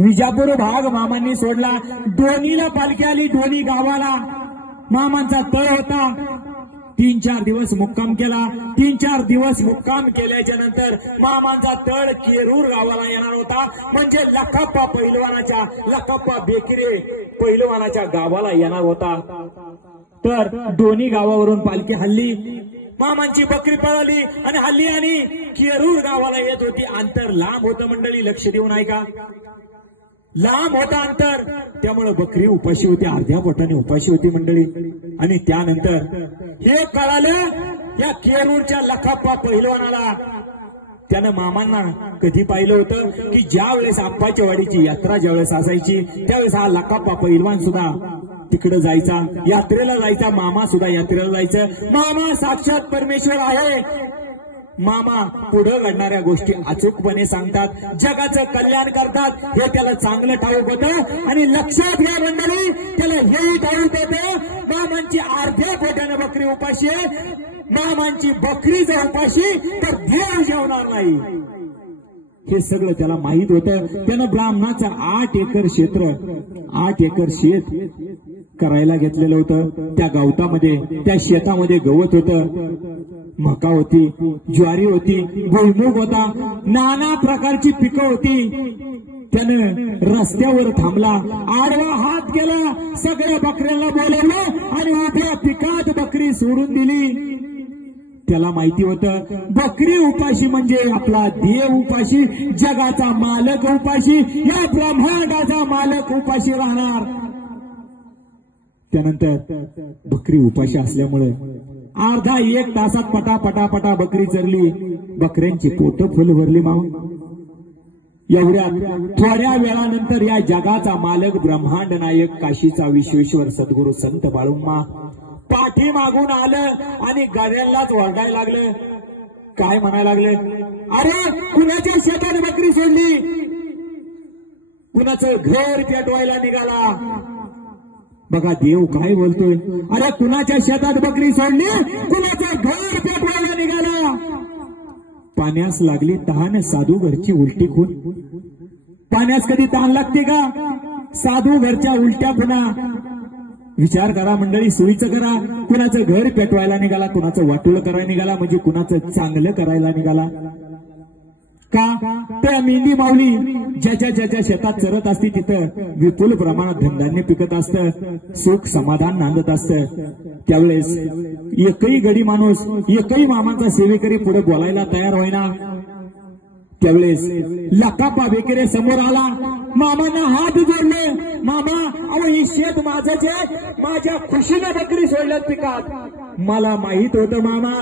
विजापूर भाग मामांनी सोडला। दोन्हीला पालखी आली, दोन्ही गावाला मामांचा तळ होता। 3-4 दिवस मुक्काम केला। 3-4 दिवस मुक्काम केल्याच्या नंतर मामांचा तळ केरूर गावाला येणार होता, म्हणजे लखाप्पा पहिलवानाच्या, लखाप्पा बेकरे पहिलवानाच्या गावाला येणार होता। तर दोन्ही गावावरून पालखी हल्ली, मामांची बकरी पळाली आणि हल्ली आणि केरूर गावाला येत होती। अंतर लांब होतं मंडळी, लक्ष देऊन ऐका, लांब होता अंतर, त्यामुळे बकरी उपाशी होती, अर्ध्या पोटाने उपाशी होती मंडळी। आणि त्यानंतर हे कळालं या केरूरच्या लखाप्पा पहिलवानाला, त्यानं मामांना कधी पाहिलं होतं की ज्या वेळेस आप्पाच्या वाडीची यात्रा ज्यावेळेस असायची त्यावेळेस हा लखाप्पा पहिलवान सुद्धा तिकडे जायचा, यात्रेला जायचा, मामा सुद्धा यात्रेला जायचं। मामा साक्षात परमेश्वर आहे। मामा पुढे घडणाऱ्या गोष्टी अचूकपणे सांगतात, जगाचं कल्याण करतात, हे त्याला चांगलं ठाऊक होतं। आणि लक्षात घ्या मंडळी, त्याला हेही ठाऊक होतं मामांची अर्ध्या पोटाने बकरी उपाशी आहे, मामांची बकरी जर उपाशी तर देव जेवणार नाही, हे सगळं त्याला माहित होतं। त्यानं ब्राह्मणाचं 8 एकर क्षेत्र, 8 एकर शेत करायला घेतलेलं होतं। त्या गवतामध्ये, त्या शेतामध्ये गवत होतं, मका होती, ज्वारी होती, भुईमूग होता, नाना प्रकारची पिकं होती। त्यानं रस्त्यावर थांबला, आडवा हात केला, सगळ्या बकऱ्यांना बोलवलं आणि उभ्या पिकात बकरी सोडून दिली। त्याला माहिती होतं बकरी उपाशी म्हणजे आपला देव उपाशी, जगाचा मालक उपाशी, या ब्रह्मांडाचा मालक उपाशी राहणार। त्यानंतर बकरी उपाशी असल्यामुळे अर्धा 1 तासात पटा बकरी चरली, बकऱ्यांची पोट फुल भरली। मामा एवढ्यात थोड्या वेळानंतर या जगाचा मालक ब्रह्मांड नायक काशीचा विश्वेश्वर सद्गुरू संत बाळूम्मा पाठी मागून आलं आणि गाड्यांनाच ओरडायला लागलं। काय म्हणायला लागलं, अरे कुणाच्या शेतात बकरी सोडली, कुणाचं घर पेटवायला निघाला। बघा देव काय बोलतोय, अरे कुणाच्या शेतात बकरी सोडली, कुणाचं घर पेटवायला निघाला। पाण्यास लागली तहान, साधू घरची उलटी खून। पाण्यास कधी तहान लागते का? साधू घरच्या उलट्या खुना। विचार करा मंडळी, सोयीचं करा, कुणाचं घर पेटवायला निघाला, कुणाचं वाटोळ करायला निघाला, म्हणजे कुणाचं चांगलं करायला निघाला का? त्या मेंढी माऊली ज्याच्या शेतात चरत असते तिथं विपुल प्रमाणात धनधान्य पिकत असतं, सुख समाधान नांदत असतं। त्यावेळेस एकही गडी माणूस, एकही मामांचा सेवेकरी पुढे बोलायला तयार होईना। त्यावेळेस लखाप्पा बेकरे समोर आला, मामांना हात जोडले, मामा अहो ही शेत माझंच आहे, माझ्या खुशीने बकरी सोडल्यात पिकात। मला माहित होतं मामा